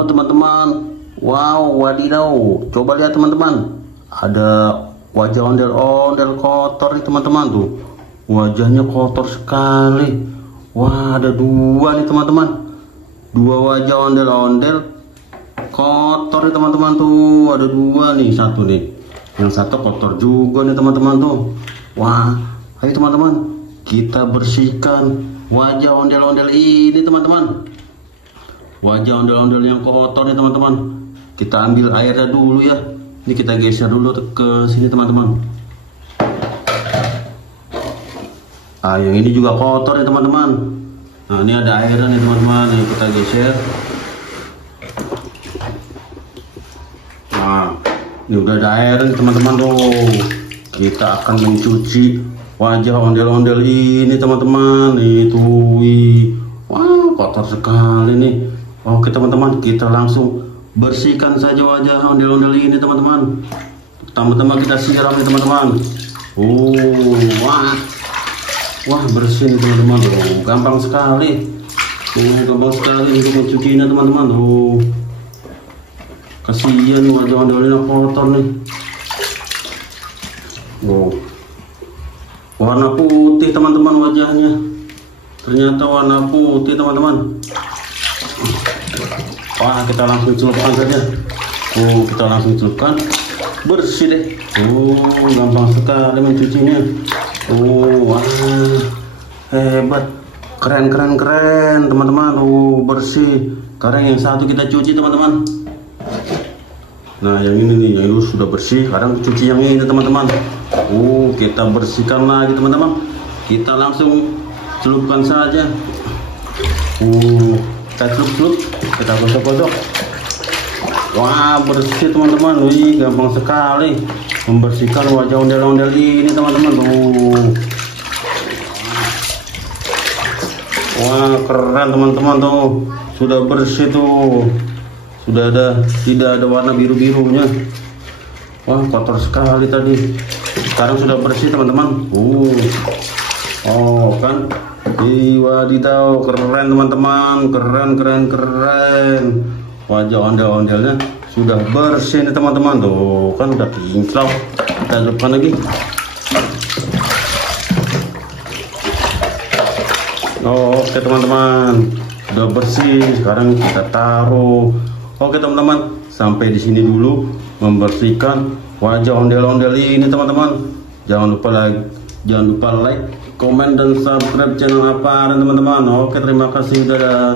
Halo teman-teman. Wow, wadidaw. Coba lihat teman-teman. Ada wajah ondel-ondel kotor nih teman-teman tuh. Wajahnya kotor sekali. Wah, ada dua nih teman-teman. Dua wajah ondel-ondel kotor nih teman-teman tuh. Ada dua nih, satu nih. Yang satu kotor juga nih teman-teman tuh. Wah, ayo teman-teman, kita bersihkan wajah ondel-ondel ini teman-teman. Wajah ondel-ondel yang kotor nih teman-teman. Kita ambil airnya dulu ya. Ini kita geser dulu ke sini teman-teman. Ah, yang ini juga kotor nih teman-teman. Nah, ini ada airnya nih teman-teman. Ini kita geser. Nah, ini udah ada airnya nih teman-teman tuh. Kita akan mencuci wajah ondel-ondel ini teman-teman. Itu, wah, kotor sekali nih. Oke teman-teman, kita langsung bersihkan saja wajah ondel-ondel ini teman-teman. Pertama-tama kita siram nih teman-teman. Wah bersih nih teman-teman. Gampang sekali. Gampang sekali untuk mencucinya teman-teman. Kasihan wajah ondel-ondel kotor nih. Warna putih teman-teman wajahnya. Ternyata warna putih teman-teman. Wah, kita langsung celupkan saja. Kita langsung celupkan. Bersih deh. Gampang sekali mencucinya. Wah, hebat. Keren teman-teman. Bersih. Karena yang satu kita cuci teman-teman. Nah, yang ini nih, yang itu sudah bersih. Sekarang cuci yang ini teman-teman. Kita bersihkan lagi teman-teman. Kita langsung celupkan saja. Kita celup, kita gosok-gosok. Wah, bersih teman-teman. Gampang sekali membersihkan wajah ondel-ondel ini teman-teman. Wah, keren teman-teman tuh. Sudah bersih tuh. Tidak ada warna biru-birunya. Wah, kotor sekali tadi. Sekarang sudah bersih teman-teman. Kan. Wadidaw, keren teman-teman. Keren. Wajah ondel-ondelnya sudah bersih nih teman-teman. Tuh kan udah kinclong. Kita celupkan lagi. Oke teman-teman, sudah bersih. Sekarang kita taruh. Oke teman-teman, sampai di sini dulu membersihkan wajah ondel-ondel ini teman-teman. Jangan lupa like, komen, dan subscribe channel Aparan teman-teman. Oke, terima kasih. Dadah.